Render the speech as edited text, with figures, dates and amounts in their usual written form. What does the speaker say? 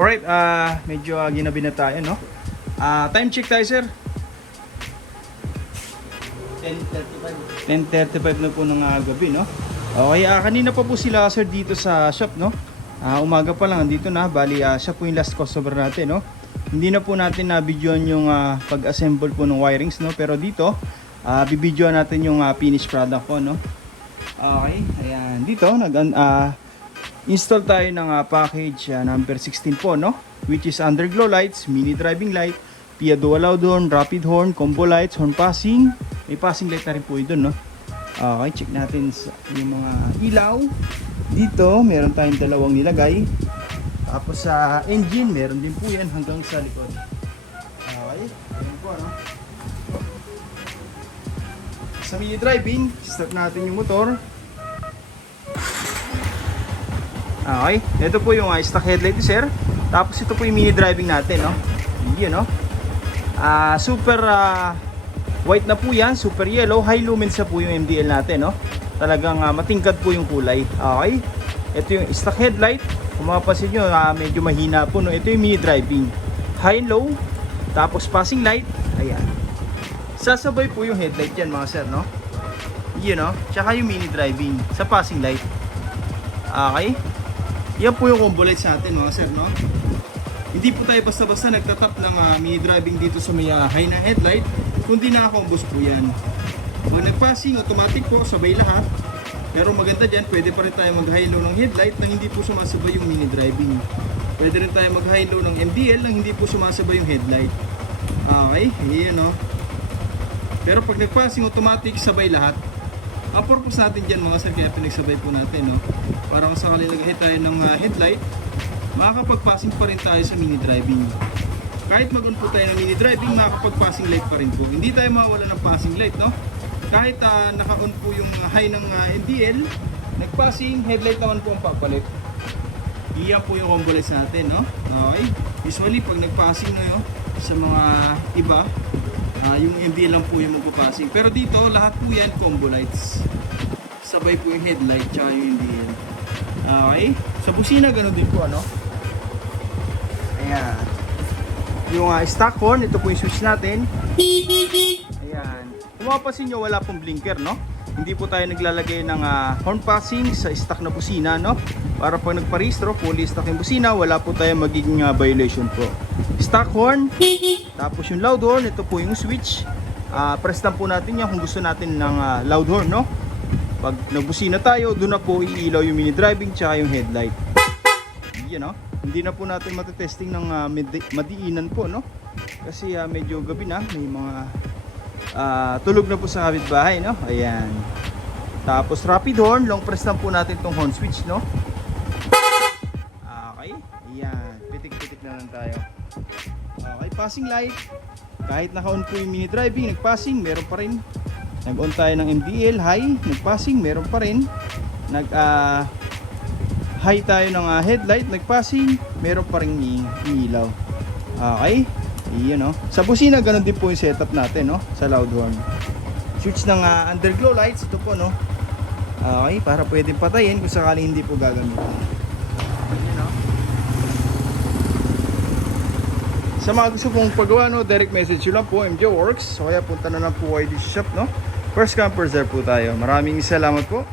Alright, medyo ginabi na tayo, no? Time check tayo, sir. 10:35 na po ng gabi, no? Okay, kanina pa po sila, sir, dito sa shop, no? Umaga pa lang, dito na. Bali, siya po yung last customer natin, no? Hindi na po natin na-videoan yung pag-assemble po ng wirings, no? Pero dito, bibidyoan natin yung finished product po, no? Okay, ayan. Dito, install tayo ng package number 16 po, no? Which is underglow lights, mini driving light, PIA dual loud horn, rapid horn, combo lights, horn passing. May passing light na rin po yun, no? Okay, check natin yung mga ilaw. Dito, meron tayong dalawang nilagay. Tapos sa engine, meron din po yan hanggang sa likod. Okay, ayan po, no? Sa mini driving, start natin yung motor. Okay, ito po yung stock headlight ni sir. Tapos ito po yung mini driving natin, no? Hindi, no? Super white na po yan, super yellow, high lumens na po yung MDL natin, no? Talagang matingkad po yung kulay. Okay, ito yung stock headlight. Kung mapapansin nyo, medyo mahina po, no? Ito yung mini driving, high low, tapos passing light. Ayan, sasabay po yung headlight yan, mga sir, no? Yun, no? Tsaka yung mini driving sa passing light. Okay, yan po yung combo lights natin, mga sir, no? Hindi po tayo basta-basta nagtatap ng mini driving dito sa may high na headlight, kundi naka-combos po yan. Pag nag-passing, automatic po, sabay lahat. Pero maganda dyan, pwede pa rin tayo mag-high low ng headlight nang hindi po sumasabay yung mini driving. Pwede rin tayo mag-high low ng MDL nang hindi po sumasabay yung headlight. Okay, yun, no? Pero pag nag-passing, automatic, sabay lahat. Ang purpose natin dyan, mga sir, kaya pinagsabay po natin, no? Para kung sakali nag-hit tayo ng headlight, makakapag-passing pa rin tayo sa mini driving. Kahit mag-on po tayo ng mini driving, makakapag-passing light pa rin po. Hindi tayo mawala ng passing light, no? Kahit naka-on po yung high ng MDL, nag-passing, headlight naman po ang papalit. Iyan po yung combo lights natin, no? Okay? Usually, pag nag-passing na yun, sa mga iba, yung MDL lang po yung magpapassing. Pero dito, lahat po yan combo lights. Sabay po yung headlight tsaka yung MDL. Okay? Sa busina, ganun din po, ano? Ayan. Yung stock horn, ito po yung switch natin. Ayan. Kung mapapansin nyo, wala pong blinker, no? Hindi po tayo naglalagay ng horn passing sa stock na busina, no? Para pag nagparehistro, fully stock yung busina, wala po tayo magiging violation po. Stock horn, tapos yung loud horn, ito po yung switch. Press lang po natin yan kung gusto natin ng loud horn, no? Pag nagbusina tayo, doon na po iilaw yung mini driving tsaka yung headlight. Yan, no? Hindi na po natin matetesting ng madiinan po, no? Kasi medyo gabi na, may mga tulog na po sa kapitbahay, no? Ayan. Tapos rapid horn, long press lang po natin tong horn switch, no? Okay, ayan. Pitik-pitik na lang tayo. Okay, passing light. Kahit naka-on po yung mini driving, nag-passing, meron pa rin. Nag-on tayo ng MDL, high, nag-passing, meron pa rin. High tayo ng headlight, nag-passing, meron pa rin ilaw. Okay, iyon, no? Sa busina, ganun din po yung setup natin, no? Sa loud horn. Switch ng underglow lights, ito po, no? Okay, para pwedeng patayin kung sakaling hindi po gagamitin. Ayan, no? Sa mga gusto pong pagawa, no, direct message nyo lang po, MJ Works. So kaya punta na lang po kayo sa shop, no? First come, first serve po tayo. Maraming salamat po.